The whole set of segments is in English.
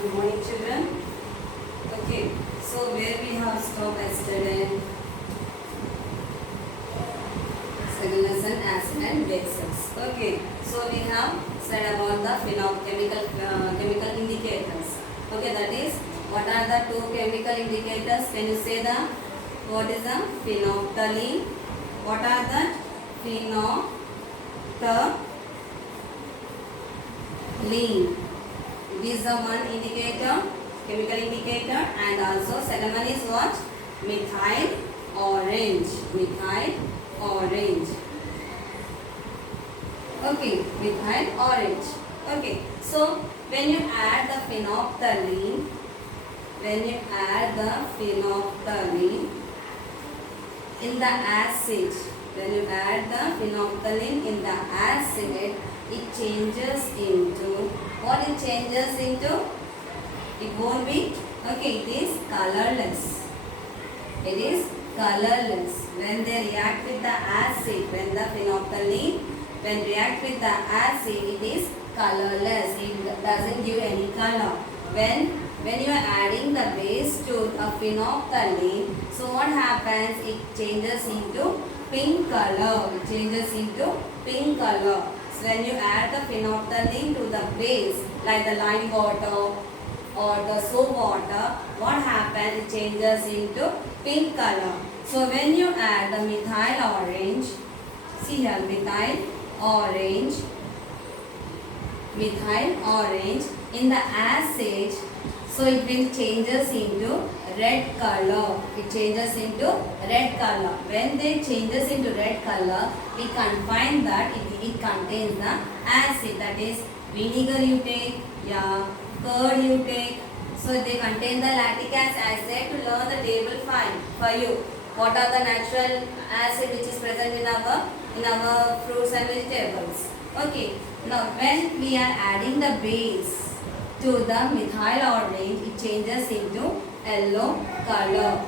Good morning, children. Okay, so where we have stopped yesterday? Second lesson, acid and bases. Okay, so we have said about the chemical indicators. Okay, that is, what are the two chemical indicators? Can you say the what is the phenolphthalein? What are the phenolphthalein? It is the one indicator, chemical indicator, and also second one is what? Methyl orange. Methyl orange. Okay, methyl orange. Okay, so when you add the phenolphthalein, in the acid, when you add the phenolphthalein in the acid, it changes into what? It changes into, it won't be, okay, it is colorless. It is colorless. When they react with the acid, when the phenolphthalein, when react with the acid, it is colorless. It doesn't give any color. When you are adding the base to a phenolphthalein, so what happens? It changes into pink color. It changes into pink color. So when you add the phenolphthalein to the base, like the lime water or the soap water, what happens? It changes into pink color. So when you add the methyl orange, see here, methyl orange in the acid, so it will changes into red color. It changes into red color. When they changes into red color, we can find that it contains the acid, that is vinegar you take, yeah, curd you take. So they contain the lactic acid. I said to learn the table 5 for you. What are the natural acid which is present in our fruits and vegetables? Okay. Now when we are adding the base to the methyl orange, it changes into yellow color.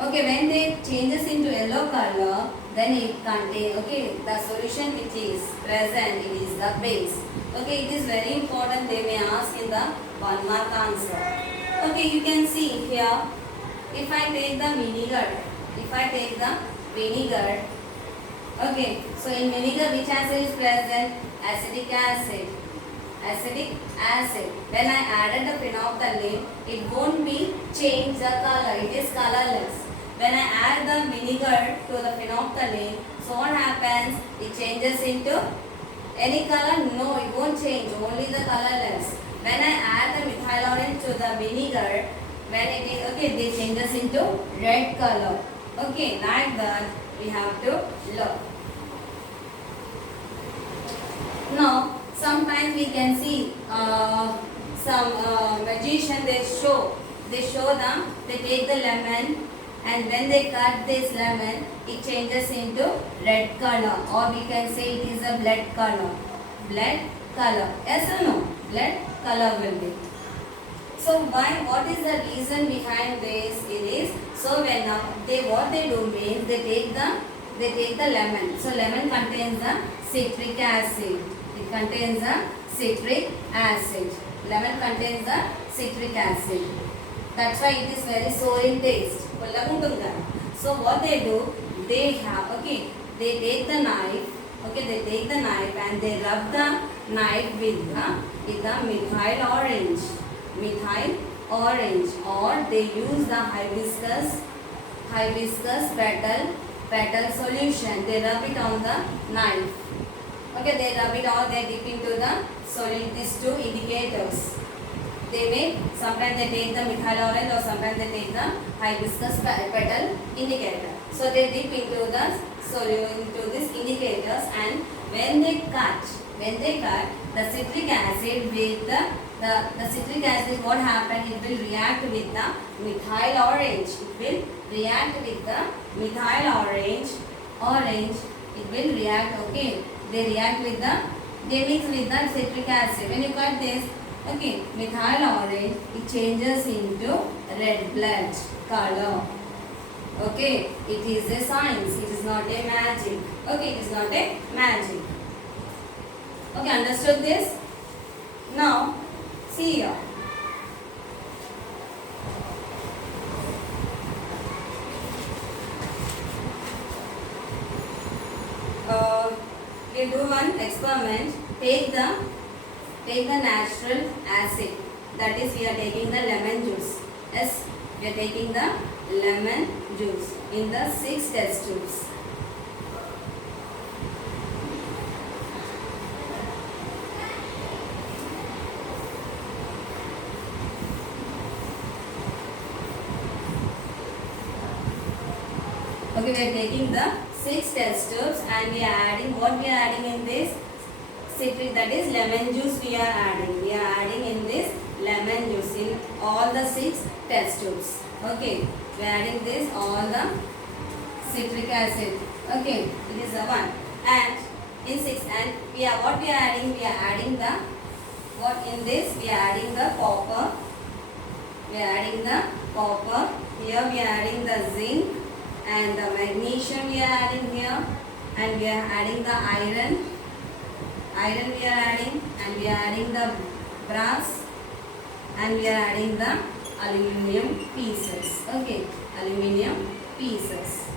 Okay, when they changes into yellow color, then it contains, okay, the solution which is present, it is the base. Okay, it is very important. They may ask in the 1 mark answer. Okay, you can see here, if I take the vinegar, okay, so in vinegar which acid is present? Acetic acid. When I added the phenolphthalein, it won't be change the color. It is colorless. When I add the vinegar to the phenolphthalein, so what happens? It changes into any color? No, it won't change. Only the colorless. When I add the methyl orange to the vinegar, when it is, okay, they changes into red color. Okay, like that we have to look. Now, sometimes we can see some magician, they show them, they take the lemon, and when they cut this lemon, it changes into red color, or we can say it is a blood color. Blood color. Yes or no? Blood color will be. So why? What is the reason behind this? It is, so when what they do means they take the lemon. So lemon contains the citric acid. It contains the citric acid. Lemon contains the citric acid. That's why it is very sour in taste. So what they do, they take the knife. Okay, they take the knife and they rub the knife with the methyl orange, or they use the hibiscus petal solution. They rub it on the knife. Okay, they rub it or they dip into the solid, these two indicators. Sometimes they take the methyl orange or sometimes they take the hibiscus petal indicator. So they dip into into these indicators, and when they cut the citric acid with the citric acid, what happens? It will react with the methyl orange. It will react with the methyl orange. It will react, okay. They mix with the citric acid. When you cut this, okay, methyl orange, it changes into red blood color. Okay, it is a science. It is not a magic. Okay, it is not a magic. Okay, understood this? Now, see here. experiment, take the natural acid. That is, we are taking the lemon juice. Yes, we are taking the lemon juice in the 6 test tubes. Okay, we are taking the 6 test tubes and we are adding, what we are adding in this? Citric, that is lemon juice we are adding. We are adding in this lemon juice in all the 6 test tubes. Okay, we are adding this, all the citric acid. Okay, it is the one. And in 6, and we are, what we are adding? We are adding the, what in this? We are adding the copper. We are adding the copper. Here we are adding the zinc. And the magnesium we are adding here, and we are adding the iron we are adding, and we are adding the brass, and we are adding the aluminium pieces. Okay, aluminium pieces.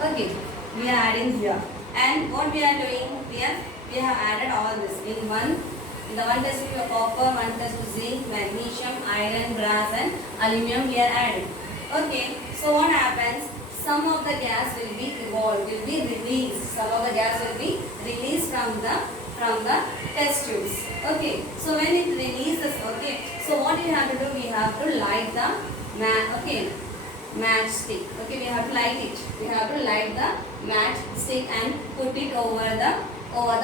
Okay, we are adding here. And what we are doing, we have added all this in one. In the one test tube copper, one test tube zinc, magnesium, iron, brass and aluminium we are adding. Okay, so what happens? Some of the gas will be evolved, will be released. Some of the gas will be released from the test tubes. Okay, so when it releases, okay, so what we have to do? We have to light the matchstick. Okay, we have to light it. We have to light the matchstick and put it over the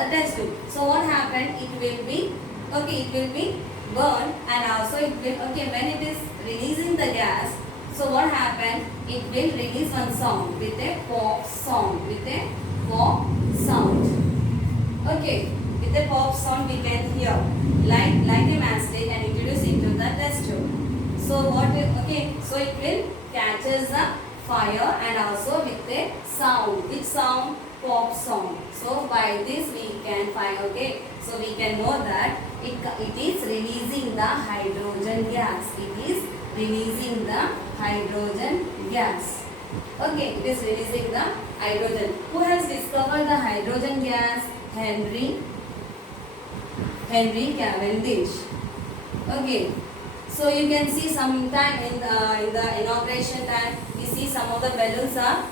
test tube. So what happened? It will be, okay, it will be burned, and also it will, okay, when it is releasing the gas. So what happened? It will release one sound with a pop sound. Okay, with a pop sound we can hear. Light a matchstick and introduce into the test tube. So what will, okay, so it will catches the fire and also with a sound. Which sound? Pop sound. So by this we can find, okay, so we can know that it is releasing the hydrogen gas. It is releasing the hydrogen gas. Okay, it is releasing the hydrogen. Who has discovered the hydrogen gas? Henry Cavendish. Okay, so you can see sometime in the inauguration time, we see some of the balloons are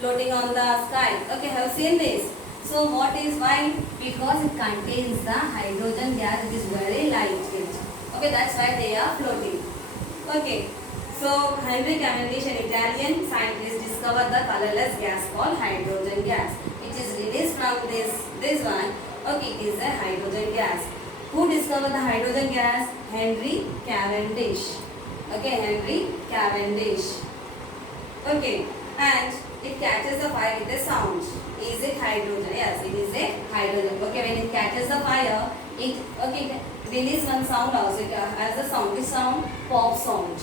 floating on the sky. Okay, have seen this? So what is why? Because it contains the hydrogen gas. It is very lightweight. Okay, that's why they are floating. Okay, so Henry Cavendish, an Italian scientist, discovered the colorless gas called hydrogen gas. It is released from this one. Okay, it is a hydrogen gas. Who discovered the hydrogen gas? Henry Cavendish. Okay, Henry Cavendish. Okay, and it catches the fire with a sound. Is it hydrogen? Yes, it is a hydrogen. Okay, when it catches the fire, it release one sound also. It has a sound. Which sound? Pop sound.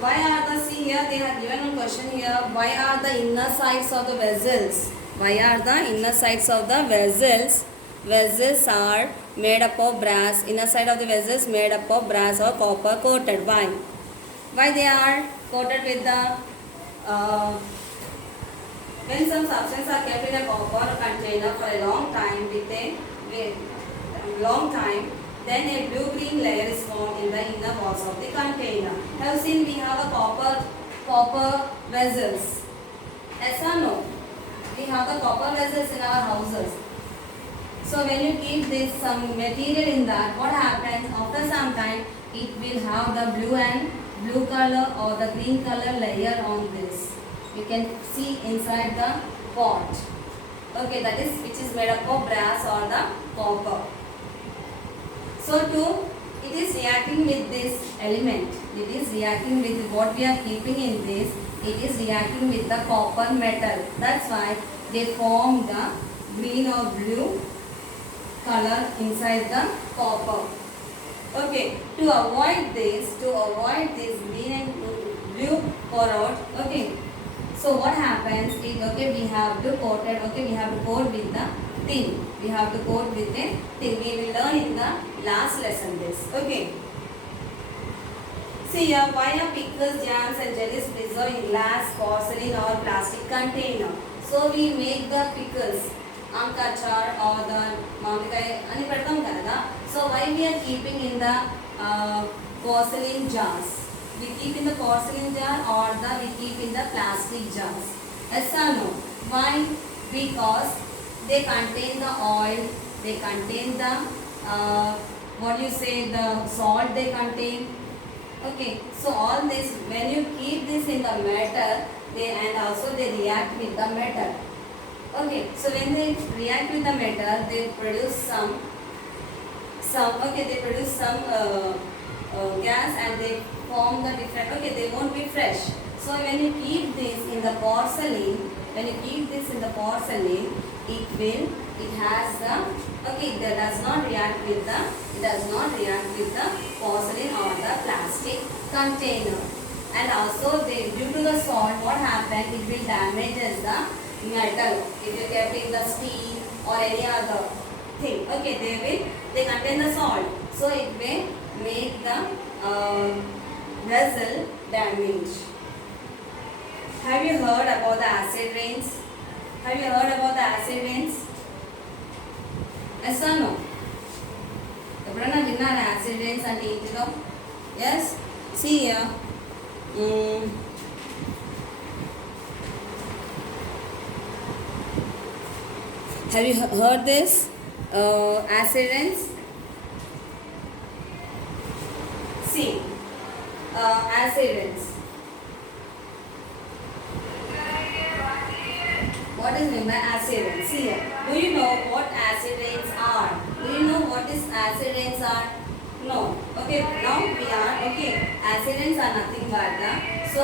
Why are the, see here they have given one question here. Why are the inner sides of the vessels? Why are the inner sides of the vessels? Vessels are made up of brass. Inner side of the vessels made up of brass or copper coated. Why? Why they are coated with the when some substance are kept in a copper container for a long time then a blue-green layer is formed in the inner walls of the container. Have seen we have a copper vessels. Yes or no? We have the copper vessels in our houses. So when you keep this some material in that, what happens? After some time, it will have the blue color or the green color layer on this. You can see inside the pot. Okay, that is which is made up of brass or the copper. So too, it is reacting with this element. It is reacting with what we are keeping in this. It is reacting with the copper metal. That's why they form the green or blue color inside the copper. Okay, to avoid this green and blue pour out. Okay, so what happens is, we have to coat with the tin. We have to coat with a tin. We will learn in the last lesson this. Okay. See here, why are pickles, jams and jellies preserved in glass, porcelain or plastic container? So we make the pickles, amkachar or the mamdikai ani pedatam kada. So why we are keeping in the porcelain jars? We keep in the porcelain jar or we keep in the plastic jars. Yes or no? Why? Because they contain the oil, they contain the what you say, the salt they contain. Okay, so all this, when you keep this in the metal, and also they react with the metal. Okay, so when they react with the metal, they produce some gas, and they form the different, okay, they won't be fresh. So when you keep this in the porcelain, it has the, okay, that does not react with the porcelain or the plastic container. And also due to the salt, what happens, it will damages the metal if you kept in the steel or any other thing. Okay, they contain the salt, so it may make the vessel damage. Have you heard about the acid rains? Yes or no? ఎప్పుడైనా విన్నారా acid rains అంటే ఏంటిదో? Yes? See here. Have you heard this? Acid rains? See, acid rains. What is meant by acid rains? See here. Do you know what acid rains are? Do you know what is acid rains are? No. Okay, now we are, okay, acid rains are nothing but the, so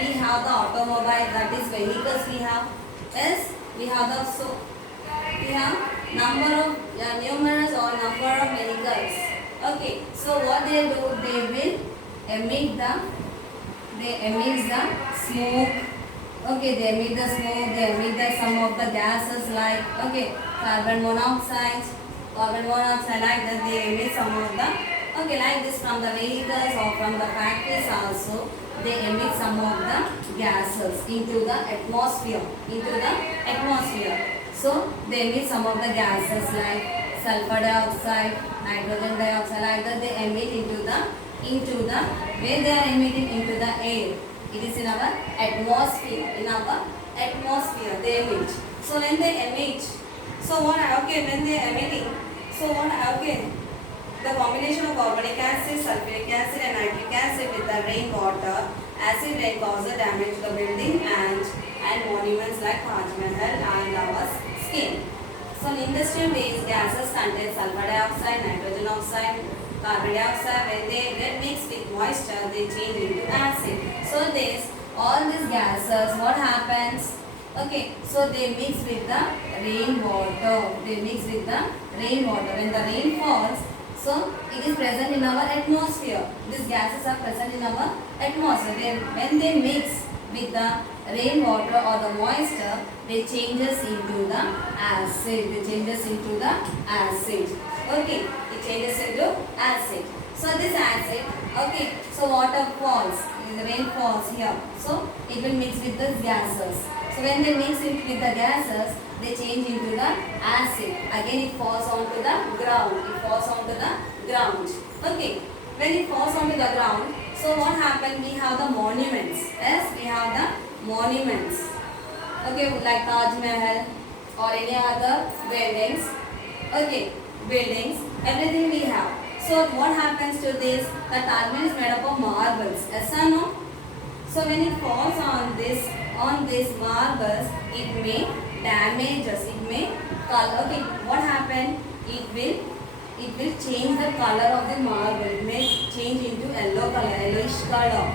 we have the automobile, that is vehicles we have. Yes, we have the, so we have numerous or number of vehicles. Okay, so what they do, they will emit the smoke. Okay, they emit the smoke, they emit some of the gases like, okay, carbon monoxide like that, they emit some of the, okay, like this from the vehicles or from the factories also, they emit some of the gases into the atmosphere. So they emit some of the gases like sulfur dioxide, nitrogen dioxide, like that they emit into the where they are emitting into the air. It is in our atmosphere. They emit. So when they emit, so what? Okay, when they are emitting, so what? Okay, the combination of carbonic acid, sulfuric acid, and nitric acid with the rainwater, acid rain causes damage to the building and monuments like Taj Mahal and our skin. So in industrial waste, gases contain sulfur dioxide, nitrogen oxide, carbon dioxide. When they get mixed with moisture, they change into acid. So all these gases, what happens? Okay, so they mix with the rainwater. When the rain falls, so it is present in our atmosphere. These gases are present in our atmosphere. When they mix with the rainwater or the moisture, they changes into the acid. Okay, it changes into acid. So this acid, okay, so water falls, the rain falls here. So it will mix with the gases. So when they mix it with the gases, they change into the acid. Again it falls onto the ground. Okay, when it falls onto the ground, so what happened? We have the monuments. Yes, we have the monuments. Okay, like Taj Mahal or any other buildings. Okay, everything we have. So what happens to this? The Taj Mahal is made up of marbles. Yes or no? So when it falls on this marbles, it may damage us. It may color. Okay, what happened? It will change the color of the marble. It may change into yellowish color.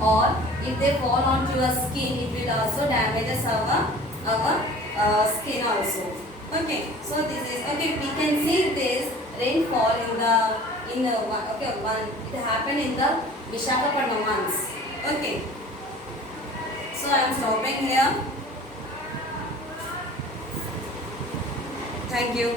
Or if they fall onto your skin, it will also damage our skin also. Okay, so this is, okay, we can see this rainfall it happened in the Visakhapatnam once. Okay, so I am stopping here. Thank you.